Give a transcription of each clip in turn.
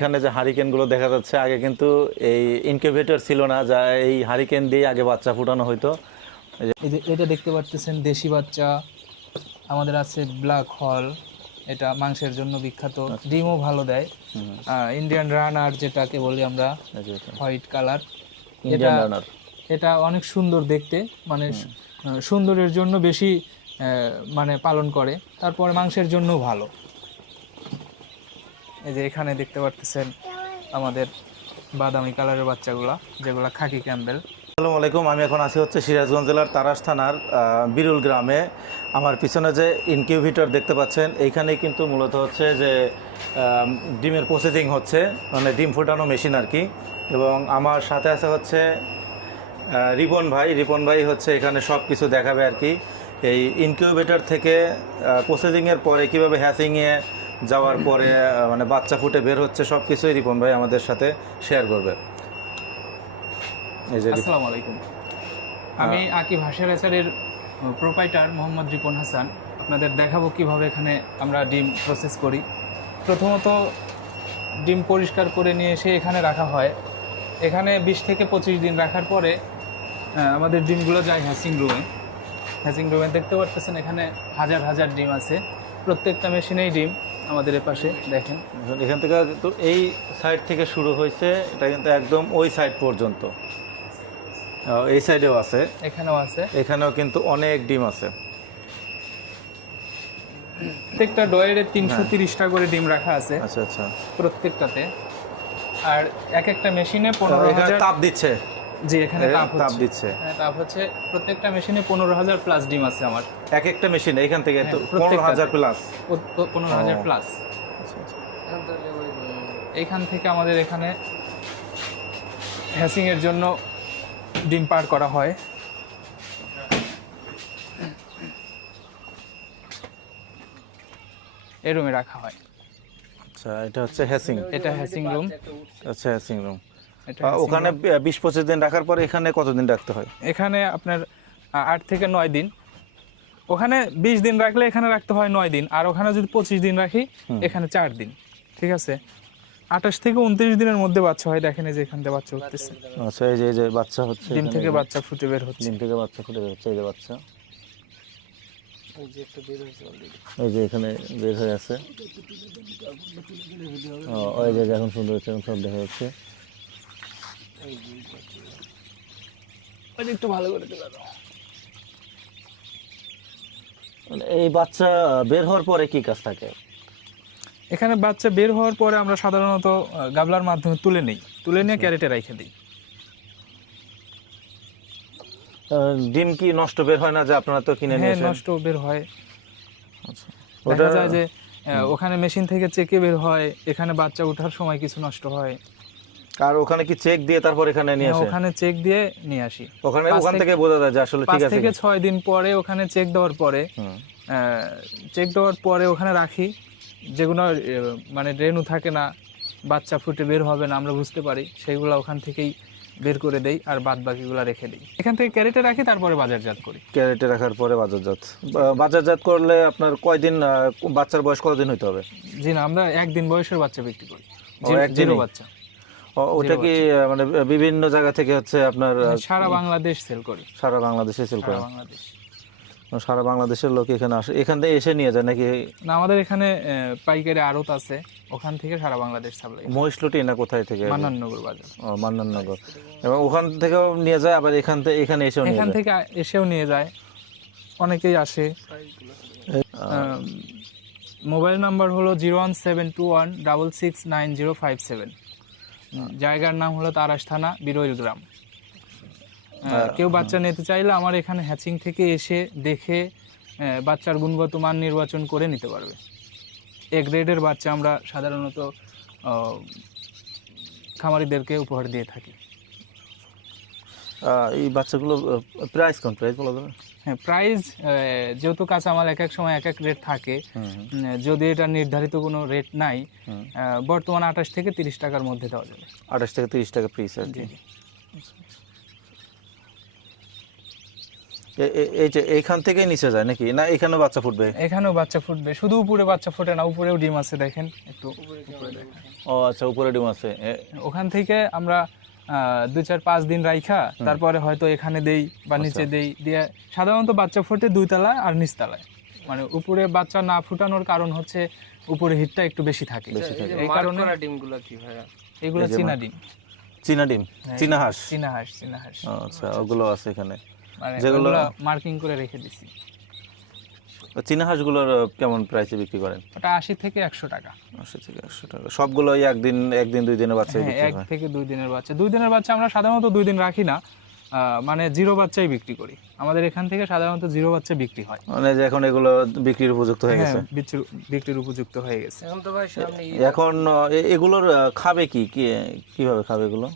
এখানে যে হারিকেনগুলো দেখা যাচ্ছে, আগে কিন্তু এই ইনকিউবেটর ছিল না, যা এই হারিকেন দিয়ে আগে বাচ্চা ফুটানো হতো। এই যে এটা দেখতে পাচ্ছেন দেশি বাচ্চা আমাদের আছে, ব্ল্যাক হল, এটা মাংসের জন্য বিখ্যাত, ডিমও ভালো দেয়। ইন্ডিয়ান রানার যেটাকে বলি আমরা, হোয়াইট কালার, ইন্ডিয়ান রানার, এটা অনেক সুন্দর দেখতে, মানে সুন্দরের জন্য বেশি মানে পালন করে, তারপরে মাংসের জন্য ভালো। এই যে এখানে দেখতে পাচ্ছেন আমাদের বাদামি কালারের বাচ্চাগুলা, যেগুলা খাকি ক্যাম্বেল। আসসালামু আলাইকুম। আমি এখন আছি হচ্ছে সিরাজগঞ্জ জেলার তারাস থানার বিরুল গ্রামে। আমার পিছনে যে ইনকিউবেটর দেখতে পাচ্ছেন, এইখানেই কিন্তু মূলত হচ্ছে যে ডিমের প্রসেসিং হচ্ছে, মানে ডিম ফোটানো মেশিন আর কি। এবং আমার সাথে আছে হচ্ছে রিপন ভাই হচ্ছে এখানে সব কিছু দেখাবে আর কি। এই ইনকিউবেটর থেকে প্রসেসিংয়ের পরে কীভাবে হ্যাচিংয়ে যাওয়ার পরে মানে বাচ্চা ফুটে বের হচ্ছে, সব কিছুই রিপন ভাই আমাদের সাথে শেয়ার করবে। আসসালামু আলাইকুম, আমি আকিব হাঁসের প্রোপাইটার মোহাম্মদ রিপন হাসান। আপনাদের দেখাবো কিভাবে এখানে আমরা ডিম প্রসেস করি। প্রথমত ডিম পরিষ্কার করে নিয়ে এসে এখানে রাখা হয়। এখানে 20 থেকে 25 দিন রাখার পরে আমাদের ডিমগুলো যায় হ্যাচিং রুমে। হ্যাচিং রুমে দেখতে পাচ্ছেন এখানে হাজার হাজার ডিম আছে, প্রত্যেকটা মেশিনেই ডিম। আমাদের এর পাশে দেখেন, এখান থেকে তো এই সাইড থেকে শুরু হয়েছে, এটা কিন্তু একদম ওই সাইড পর্যন্ত। এই সাইডেও আছে, এখানেও আছে, এখানেও কিন্তু অনেক ডিম আছে। প্রত্যেকটা ডয়ারে 330টা করে ডিম রাখা আছে। আচ্ছা আচ্ছা, প্রত্যেকটাতে। আর এক একটা মেশিনে 15,000 তাপ দিচ্ছে। জি, এখানে তাপ দিচ্ছে। হ্যাঁ, তাপ হচ্ছে। প্রত্যেকটা মেশিনে 15,000 প্লাস ডিম আছে আমার। এক একটা মেশিন এখান থেকে 15,000 প্লাস। 15,000 প্লাস। এইখান থেকে আমাদের এখানে হ্যাচিং এর জন্য ডিম পার করা হয়। এই রুমে রাখা হয়। আচ্ছা, এটা হচ্ছে হ্যাচিং। এটা হ্যাচিং রুম। আচ্ছা, হ্যাচিং রুম। ওখানে 20-25 দিন রাখার পরে এখানে কতদিন রাখতে হয়? এখানে আপনার 8 থেকে 9 দিন। ওখানে 20 দিন রাখলে এখানে রাখতে হয় 9 দিন, আর ওখানে যদি 25 দিন রাখি এখানে 4 দিন। ঠিক আছে, 28 থেকে 29 দিনের মধ্যে বাচ্চা হয়। দেখেন এই যে এখান থেকে বাচ্চা উঠতেছে। আচ্ছা, এই যে বাচ্চা হচ্ছে, ডিম থেকে বাচ্চা ফুটে বের হচ্ছে। ডিম থেকে বাচ্চা ফুটে বের হচ্ছে। এই যে বাচ্চা, এই যে এখানে বের হয়ে আছে। ওই যে এখন সুন্দর হচ্ছে, এখন সব দেখা যাচ্ছে। একটু ভালো করে দিলাম। এই বাচ্চা বের হওয়ার পরে কি কাজ থাকে? এখানে বাচ্চা বের হওয়ার পরে আমরা সাধারণত গাবলার মাধ্যমে তুলে নিয়ে ক্যারেটে রেখে দিই। ডিম কি নষ্ট বের হয় না? যে আপনারা তো কিনে নিয়েছেন। নষ্ট বের হয়। আচ্ছা, দেখা যায় যে ওখানে মেশিন থেকে চেকে বের হয়, এখানে বাচ্চা ওঠার সময় কিছু নষ্ট হয়। আর ওখানে কি চেক দিয়ে তারপর এখানে নিয়ে আসে? ওখানে চেক দিয়ে নিয়ে আসি। ওখান থেকে বোঝা যায় যে আসলে ঠিক আছে। 5 থেকে 6 দিন পরে ওখানে চেক দেওয়ার পরে ওখানে রাখি। যেগুলো মানে রেণু থাকে না, বাচ্চা ফুটে বের হবে না, আমরা বুঝতে পারি, সেইগুলো ওখান থেকেই বের করে দেই, আর বাদ বাকিগুলো রেখে দিই। এখান থেকে ক্যারেটে রাখি, তারপরে বাজারজাত করি। ক্যারেটে রাখার পরে বাজারজাত করলে আপনার কয়দিন, বাচ্চার বয়স কতদিন হইতে হবে? জি না, আমরা 1 দিন বয়সের বাচ্চা বিক্রি করি। জিরো বাচ্চা। ওটা কি মানে বিভিন্ন জায়গা থেকে হচ্ছে আপনার সারা বাংলাদেশ সেল করি। সারা বাংলাদেশে সেল করেন? বাংলাদেশ, সারা বাংলাদেশের লোক এখানে আসে, এখান থেকে এসে নিয়ে যায় নাকি? না, আমাদের এখানে পাইকারি আড়ত আছে, ওখান থেকে সারা বাংলাদেশ সাপ্লাই। মহিষলুটি না কোথায় থেকে? মান্নাননগর বাজার। মান্নাননগর। এবং ওখান থেকেও নিয়ে যায়, আবার এখানে এসেও নিয়ে যায়। অনেকেই আসে। মোবাইল নাম্বার হলো 01721669057। জায়গার নাম হলো তারাস থানা, বিরইল গ্রাম। কেউ বাচ্চা নিতে চাইলে আমার এখানে হ্যাচিং থেকে এসে দেখে বাচ্চার গুণগত মান নির্বাচন করে নিতে পারবে। এ গ্রেডের বাচ্চা আমরা সাধারণত খামারিদেরকে উপহার দিয়ে থাকি। এই বাচ্চাগুলো প্রাইস বলা যাবে? হ্যাঁ, প্রাইস যেহেতু কাঁচামাল এক এক সময় এক এক রেট থাকে, যদি এটা নির্ধারিত কোনো রেট নাই, বর্তমানে 28 থেকে 30 টাকার মধ্যে দেওয়া যাবে। 28 থেকে 30 টাকা পিস আর কি। এই যে এইখান থেকেই নিচে যায় নাকি, না এখানেও বাচ্চা ফুটবে? এখানেও বাচ্চা ফুটবে, শুধু উপরে বাচ্চা ফোটে না, উপরেও ডিম আছে, দেখেন একটু উপরে দেখেন। ও আচ্ছা, উপরে ডিম আছে। ওখান থেকে আমরা 2-4-5 দিন রাইখা তারপরে হয়তো এখানে দেই বা নিচে দেই, দিয়ে সাধারণত বাচ্চা ফোটে 2 তলায় আর নিচ তলায়। মানে উপরে বাচ্চা না ফুটানোর কারণ হচ্ছে উপরে হিটটা একটু বেশি থাকে, এই কারণে। ডিমগুলো কি ভাইয়া? এগুলো চীনা ডিম। চীনা ডিম, চীনা হাঁস। চীনা হাঁস ও আচ্ছা, ওগুলো আছে এখানে। মানে যেগুলো ওগুলো মার্কিং করে রেখে দিছি। চীনা হাঁসগুলোর কেমন প্রাইসে বিক্রি করেন? ওটা 80 থেকে 100 টাকা। 80 থেকে 100 টাকা। সবগুলো একদিন 2 দিনের বাচ্চা হ্যাঁ, বিক্রি 1 হয়? থেকে 2 দিনের বাচ্চা। 2 দিনের বাচ্চা আমরা সাধারণত 2 দিন রাখি না, মানে জিরো বাচ্চাই বিক্রি করি। আমাদের এখান থেকে সাধারণত জিরো বাচ্চা বিক্রি হয়। মানে যে এখন এগুলো বিক্রির উপযুক্ত হয়ে গেছে? হ্যাঁ, বিক্রির উপযুক্ত হয়ে গেছে। এখন তো ভাই সামনে এখন এগুলোর খাবে কিভাবে খাবে এগুলো?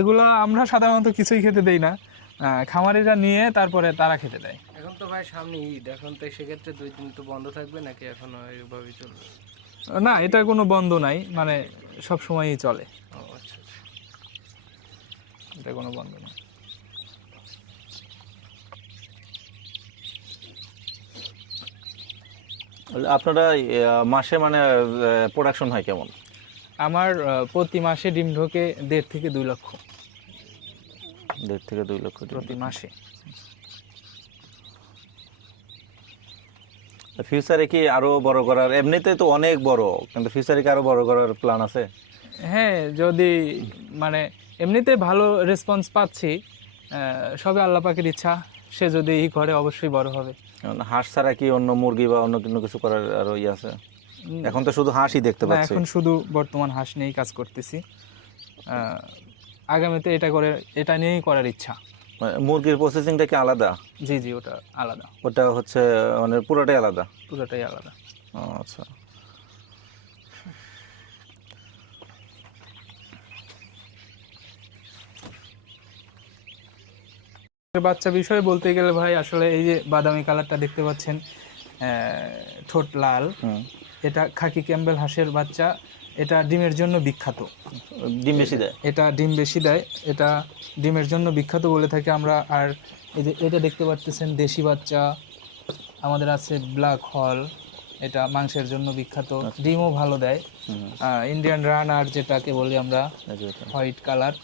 এগুলো আমরা সাধারণত কিছুই খেতে দেই না, খামারিরা নিয়ে তারপরে তারা খেতে দেয়। এখন তো ভাই সামনে ঈদ, এখন তো সেক্ষেত্রে 2 দিন তো বন্ধ থাকবে নাকি এখন এইভাবেই চলবে? না, এটা কোনো বন্ধ নাই, মানে সব সময়ই চলে, ও আচ্ছা আচ্ছা। এটা কোনো বন্ধ নেই। আপনারা মাসে মানে প্রোডাকশন হয় কেমন? আমার প্রতি মাসে ডিম ঢোকে 1.5 থেকে 2 লক্ষ 1.5 থেকে 2 লক্ষ ডিম। প্রতি মাসে। ফিউচারে কি আরো বড় করার, এমনিতে তো অনেক বড়, কিন্তু ফিউচারে কি আরো বড় করার প্ল্যান আছে? হ্যাঁ, যদি মানে এমনিতে ভালো রেসপন্স পাচ্ছি, সবে আল্লাহ পাকের ইচ্ছা, সে যদি করে অবশ্যই বড় হবে। হাঁস ছাড়া কি অন্য মুরগি বা অন্য কোনো কিছু করার আরো আছে? এখন তো শুধু হাঁসই দেখতে না, পাচ্ছি। এখন শুধু বর্তমান হাঁস নিয়েই কাজ করতেছি। আগামীতে এটা নিয়েই করার ইচ্ছা। মানে মুরগির প্রসেসিংটা কি আলাদা? জি জি, ওটা আলাদা, ওটা হচ্ছে মানে পুরোটাই আলাদা? পুরোটাই আলাদা। ও আচ্ছা। বাচ্চা বিষয়ে বলতে গেলে ভাই, আসলে এই যে বাদামি কালারটা দেখতে পাচ্ছেন, ঠোঁট লাল, এটা খাকি ক্যাম্বেল হাঁসের বাচ্চা। এটা ডিমের জন্য বিখ্যাত। ডিম বেশি দেয়? এটা ডিম বেশি দেয়, এটা ডিমের জন্য বিখ্যাত বলে থাকি আমরা। আর এই যে এটা দেখতে পাচ্ছেন দেশি বাচ্চা আমাদের আছে, ব্ল্যাক হল, এটা মাংসের জন্য বিখ্যাত, ডিমও ভালো দেয়। ইন্ডিয়ান রানার যেটাকে বলি আমরা, হোয়াইট কালার,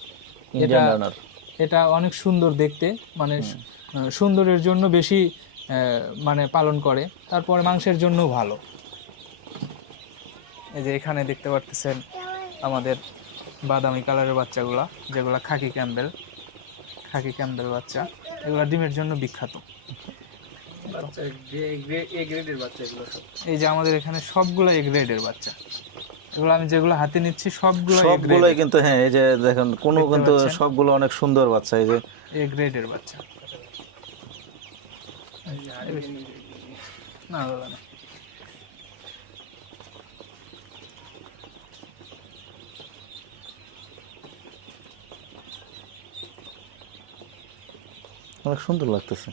এটা এটা অনেক সুন্দর দেখতে, মানে সুন্দরের জন্য বেশি মানে পালন করে, তারপরে মাংসের জন্য ভালো। এই যে এখানে দেখতে পাচ্ছেন আমাদের বাদামি কালারের বাচ্চাগুলা, যেগুলা খাকি ক্যাম্বেল বাচ্চা, এগুলা ডিমের জন্য বিখ্যাত। বাচ্চা এ গ্রেডের বাচ্চা এগুলো সব। এই যে আমাদের এখানে সবগুলো এ গ্রেডের বাচ্চা, এগুলো আমি যেগুলো হাতে নিচ্ছি সবগুলোই কিন্তু, হ্যাঁ এই যে দেখেন, কোনো কিন্তু সবগুলো অনেক সুন্দর বাচ্চা, এই যে এ গ্রেডের বাচ্চা। না দাদা না, অনেক সুন্দর লাগতেছে।